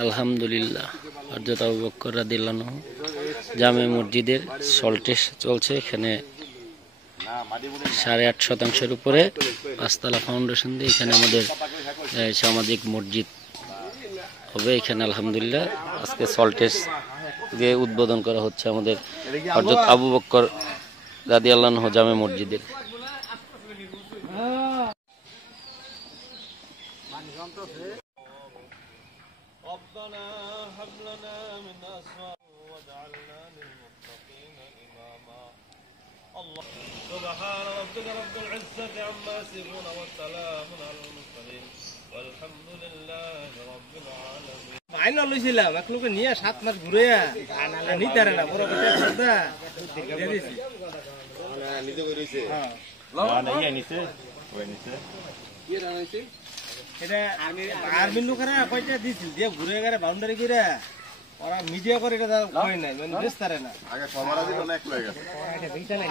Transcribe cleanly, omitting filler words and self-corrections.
আলহামদুলিল্লাহ হযরত আবু বকর রাদিয়াল্লাহু আনহু জামে মসজিদের সল টেস্ট চলছে। এখানে 8.5% উপরে 5 তলা ফাউন্ডেশন দিয়ে এখানে আমাদের সামাজিক মসজিদ হবে। এখানে আলহামদুলিল্লাহ আজকে সল টেস্ট দিয়ে উদ্বোধন করা হচ্ছে আমাদের হযরত আবু বকর রাদিয়াল্লাহু আনহু জামে মসজিদের। ربنا هب لنا من أزواجنا واجعلنا للمتقين إماما. الله سبحان ربك رب العزة عما يصفون والسلام على المرسلين والحمد لله رب العالمين. আইনা লইছিলাম এক লোকে নিয়ে 7 মাস ঘুরে নিতে পারে না বড় কথা কথা দিয়ে দিছি নিতে কইছে হ্যাঁ না ইয়া নিছে ওই নিছে কি রানাইছে এটা আর্মি লোকেরা কয়টা দিছিল দিয়ে ঘুরে গেরে বাউন্ডারি কইরা ওরা মিডিয়া করে এটা কই নাই মানে বেস্তারে না আগে সমারা দিল না এক লয়ে গেছে এটা ভিটা নাই